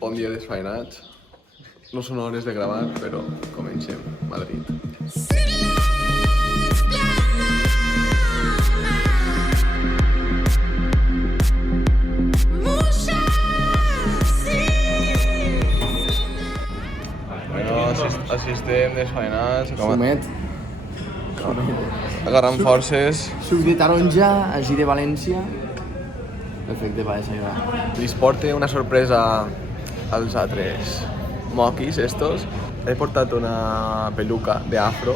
Bon dia desfainats. No són hores de gravar, però comencem. Madrid. Bueno, així estem desfainats. Fumet. Agarrant forces. Suc de taronja, així de València. Perfecte per desayunar. Li porto una sorpresa als altres moquis estos. He portat una peluca d'afro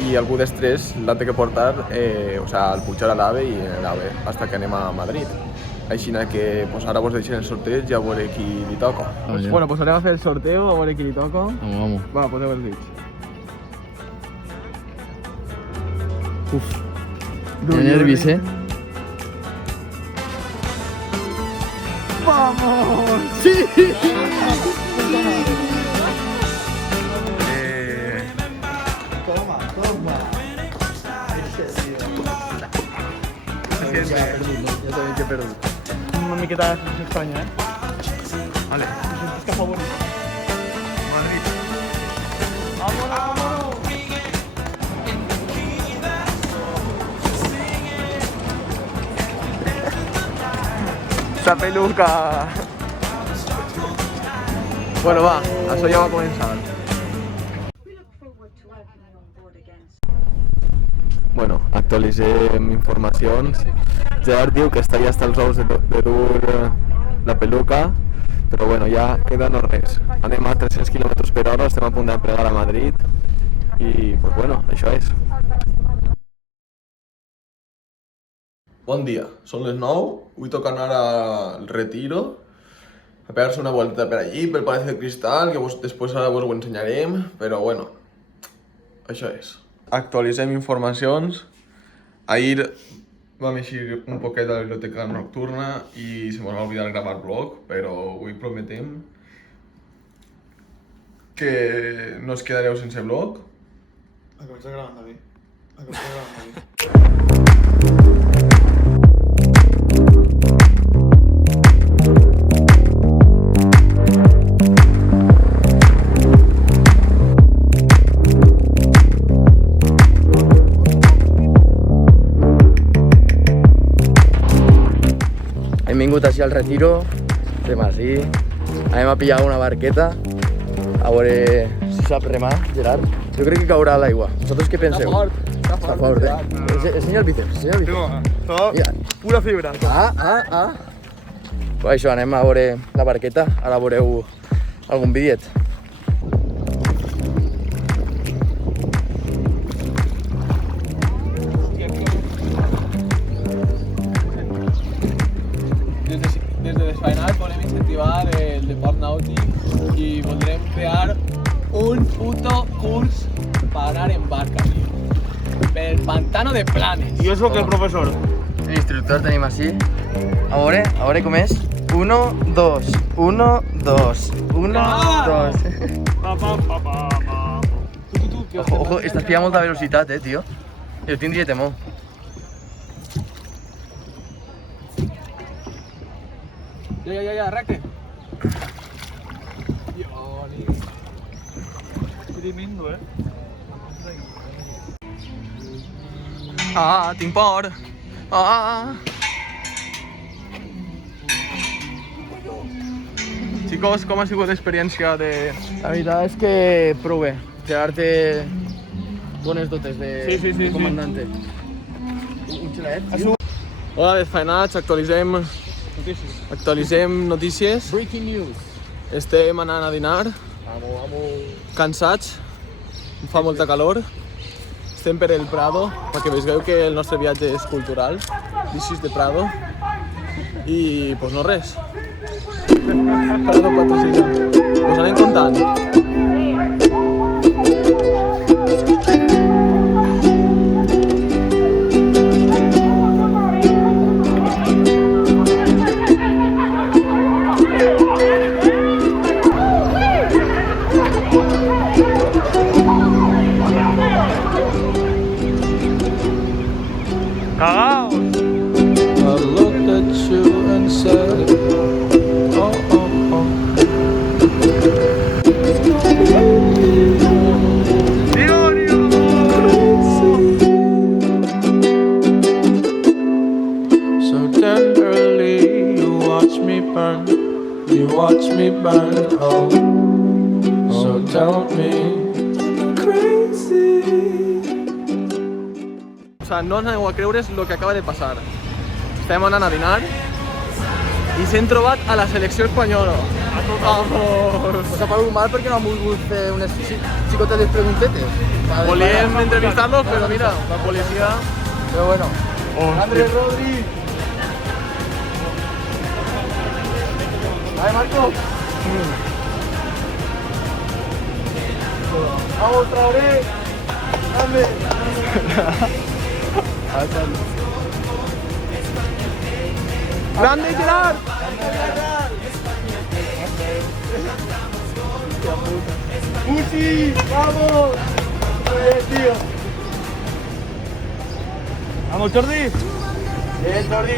i algú dels tres l'ha de portar, el pujar a l'AVE i l'AVE hasta que anem a Madrid. Així que pues, ara vos deixem el sorteig i a veure qui li toca. Bueno, pues anem a fer el sorteo, a veure qui li toca. Vamos. Va, poseu els dits. Uf. Que nervis, ¡Vamos! Sí! Toma. Ja sabem que he perdut. Una miqueta estranya, Vale. És que favorit. Madrid. Vámonos! La peluca. Bueno, va, això ja va començar. Bueno, actualitzem informacions. Gerard diu que estaria hasta els ous de dur la peluca, però bueno, ja queda no res. Anem a 300 km/h, estem a punt de plegar a Madrid i, pues bueno, això és. Bon dia, són les 9, avui toca anar al Retiro, a pegar-se una volta per allí, pel Palacio de Cristal, que després ara vos ho ensenyarem, però bueno, això és. Actualitzem informacions. Ahir vam eixir un poquet a la biblioteca nocturna i se m'ha oblidat gravar vlog, però avui prometem que no us quedareu sense vlog. A començar gravant, David. Hem vingut així al Retiro, estem així, anem a pillar una barqueta, a veure si sap remar, Gerard. Jo crec que caurà a l'aigua. Vosaltres què penseu? Està fort, Ensenya el bíceps, Mira, pura fibra. Pues això, anem a veure la barqueta, ara veureu algun vídeet. Des de Desfainat volem incentivar el deport nàutic i voldrem crear un puto curs per anar en barca, tío. Pel pantano de Planes. Jo sóc el professor. L'instructor tenim així. A veure com és. 1, 2, 1, 2, 1, 2. Ojo, estàs pillant molta velocitat, tio. Jo tindria temor. Ja, recte. Tremendo, Tinc por. Chicos, com ha sigut l'experiència de... La veritat és que prou bé. Gerard té bones dotes de comandante. Un xelet. Hola, desfainats, actualitzem notícies. Breaking news. Estem anant a dinar, cansats, fa molta calor. Estem per el Prado, perquè veieu que el nostre viatge és cultural. This is the Prado. I, pues no res. Prado patrocinant. Us anem contant. Cagaos. I looked at you and said, oh, oh, oh. You watch me burn, oh, so tell me I'm crazy. O sea, no ens aneu a creure's el que acaba de passar. Estem anant a dinar i s'hem trobat a la selecció espanyola. Vamos! Us ha pagut mal perquè no han volgut fer unes xicotes de preguntetes. Volíem entrevistar-los, però mira, la policia... Però bueno. Andrés Rodri! ¡Ay, Marco! ¡Vamos, Traoré! ¡Dame! ¡Grande, Gerard! ¡Uchi! ¡Vamos! Tío. Vamos, Jordi. Jordi!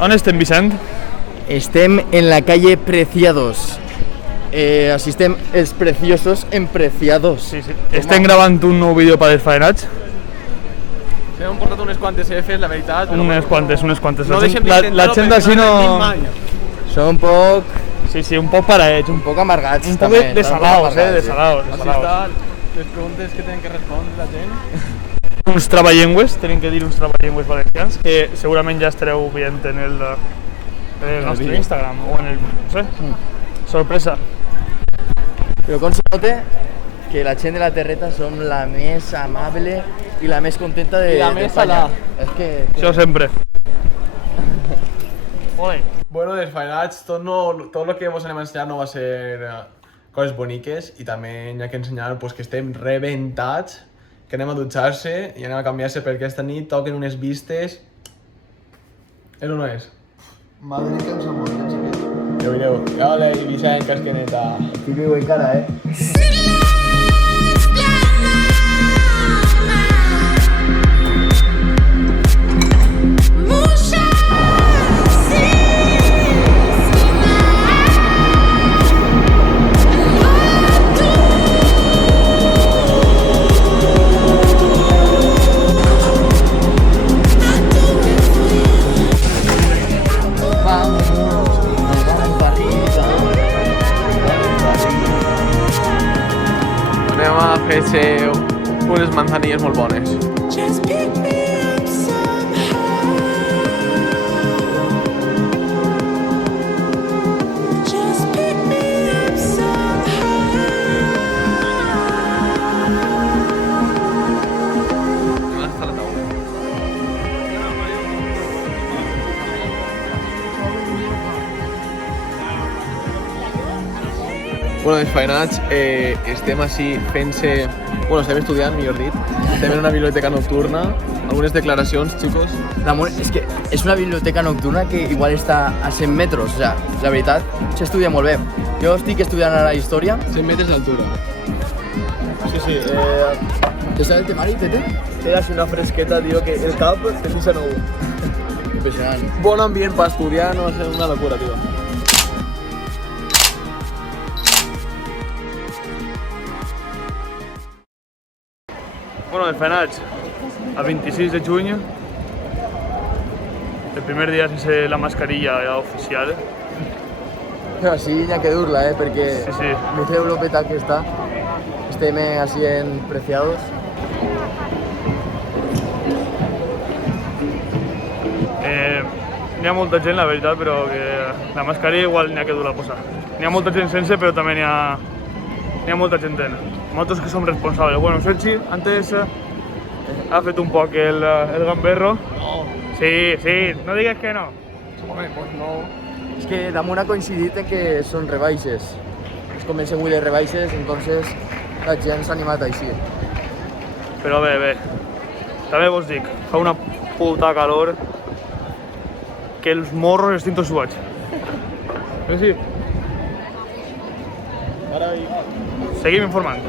On estem, Vicent? Estem en la calle Preciados. Així estem els preciosos en Preciados. Sí, sí. Estem gravant un nou vídeo per Desfaenats. Se m'han portat unes quantes Fs, la veritat. però Unes bueno, quantes. No deixem La d'intentar-ho gent perquè d'ací no no... hem dit mai. Són un poc Sí, un poc para ells, un poc amargats, un poc també. de salaos, de sí. salaos. Així estan les preguntes que tenen que respondre la gent. Uns travallengües, tenim que dir uns travallengües valencians, que segurament ja estareu veient en el nostre Instagram o en el... no sé, sorpresa. Però com se nota que la gent de la terreta som la més amable i la més contenta de I la més d'Espanya. salà. És que... Això sempre. Ole. Bueno, desfaenats, tot lo que vos anem a ensenyar no va ser coses boniques i també hi ha que ensenyar pues, que estem rebentats, que anem a dutxar-se i anem a canviar-se perquè aquesta nit toquen unes vistes... És o no és? Madre que ens amor, que ens amor. Ja mireu, hola, Vicent, casqueneta. Estic viu encara, Anem a fer-se unes manzanilles molt bones. Just pick me up somehow. Just pick me up somehow. Hasta la taula. Bueno, desfaenats, estem així fent-se... Bueno, estem estudiant, millor dit. Estem en una biblioteca nocturna. Algunes declaracions, xicos. És que és una biblioteca nocturna que igual està a 100 metres, o sea, la veritat, s'estudia molt bé. Jo estic estudiant ara història. 100 metres d'altura. Sí, Te sabe el temari, Tete? té així una fresqueta, tio, que el cap te fixa nou. Impressionant. Bon ambient per estudiar, no va ser una locura, tio. Bueno, Desfaenats, el 26 de juny, el primer dia sense la mascarilla ja oficial. Però sí, n'hi ha que dur-la, perquè Sí. més l'Europeta que està, estem així en Preciados. N'hi ha molta gent, la veritat, però que la mascarilla igual n'hi ha que dur-la posar. N'hi ha molta gent sense, però també n'hi ha molta gent en. Nosaltres que som responsables. Bueno, Sergi, antes ha fet un poc el gamberro. No. Sí, no digues que no. Home, pues no. És que damunt ha coincidit en que són rebaixes. Es comença avui les rebaixes, entonces la gent s'ha animat així. Però bé, també vos dic, fa una puta calor que els morros estic tots suats. Però sí. Seguim informant.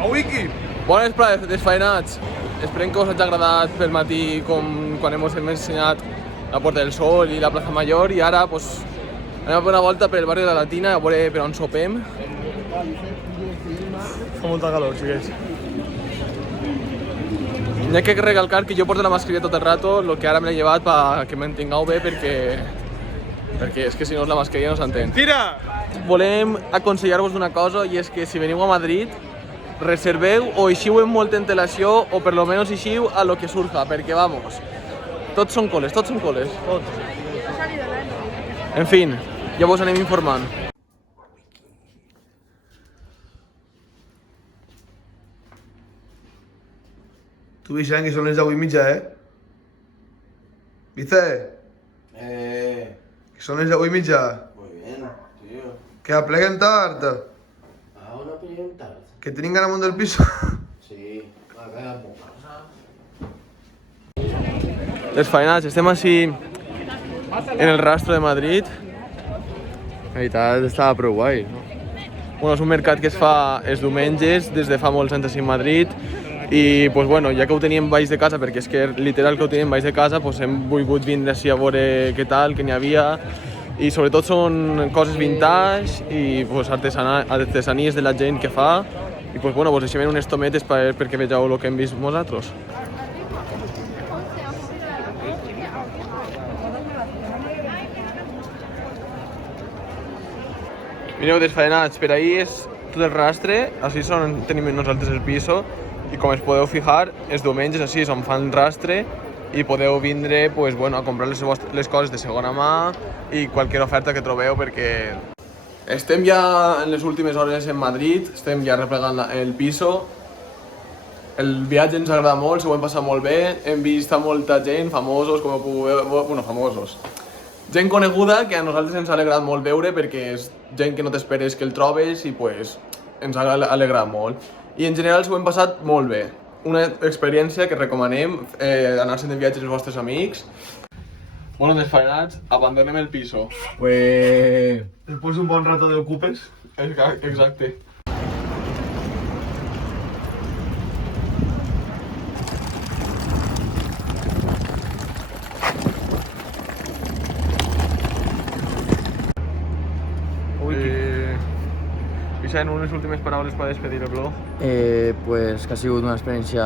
A Wiki! Bon vespre, desfaenats. Esperem que us hagi agradat pel matí com quan hem ensenyat la Porta del Sol i la Plaza Mayor i ara pues, anem a fer una volta per el barri de la Latina a veure per on sopem. Fa molta calor, xiquets. N'hi ha que recalcar que jo porto la mascarilla tot el rato, el que ara me l'he llevat perquè me'n tingueu bé perquè és que si no la mascarilla no s'entén. Tira! Volem aconsellar-vos d'una cosa i és que si veniu a Madrid reserveu o eixiu amb molta antelació o per lo menos eixiu a lo que surja, perquè vamos, tots són coles, tots són coles. En fin, ja vos anem informant. Tu, Vicent, que són les 10:30, Vice, que són les 10:30. Muy bien, tío. Que apleguen tard. Ahora preguntar. Que tenim gana del piso. Sí, acá Desfaenats, estem així en el rastro de Madrid. La veritat estava prou guai, no? Bueno, és un mercat que es fa els diumenges des de fa molts anys així a Madrid i pues, bueno, ja que ho teníem baix de casa, perquè és que literal que ho teníem baix de casa, pues, hem volgut vindre així a veure què tal, què n'hi havia i sobretot són coses vintage i pues, artesanies de la gent que fa i pues, bueno, pues, deixem unes tometes perquè vegeu el que hem vist nosaltres. Mireu, desfaenats, per ahir és tot el rastre, així tenim nosaltres el piso i com es podeu fijar, els diumenges així on fan rastre i podeu vindre pues, bueno, a comprar les coses de segona mà i qualsevol oferta que trobeu perquè... Estem ja en les últimes hores en Madrid, estem ja replegant el piso. El viatge ens agrada molt, s'ho hem passat molt bé, hem vist a molta gent, famosos, com ho puc veure, bueno, famosos. Gent coneguda que a nosaltres ens ha alegrat molt veure perquè és gent que no t'esperes que el trobes i pues, ens ha alegrat molt. I en general s'ho hem passat molt bé. Una experiència que recomanem, anar-se'n de viatge als vostres amics. Bueno, desfaenats, abandonem el piso. Después de un bon rato de ocupes. Exacte. Vicent, unes últimes paraules per despedir el blog. Pues que ha sigut una experiència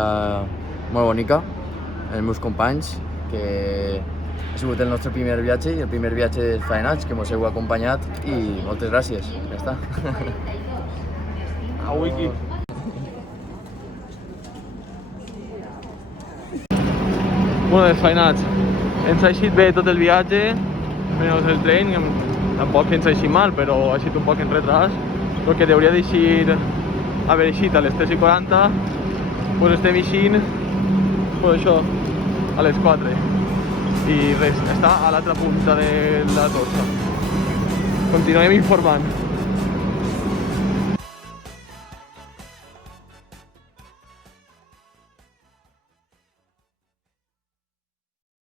molt bonica amb els meus companys, que ha sigut el nostre primer viatge i el primer viatge de Faenats, que mos heu acompanyat i moltes gràcies, ja està. A Wiki. Bueno, desfaenats, ens ha eixit bé tot el viatge, menys el tren, tampoc ens ha eixit mal, però ha eixit un poc en retras. El que hauria d'haver eixit a les 3:40, doncs estem eixint, pues això, a les 4. I res, està a l'altra punta de la torre. Continuem informant.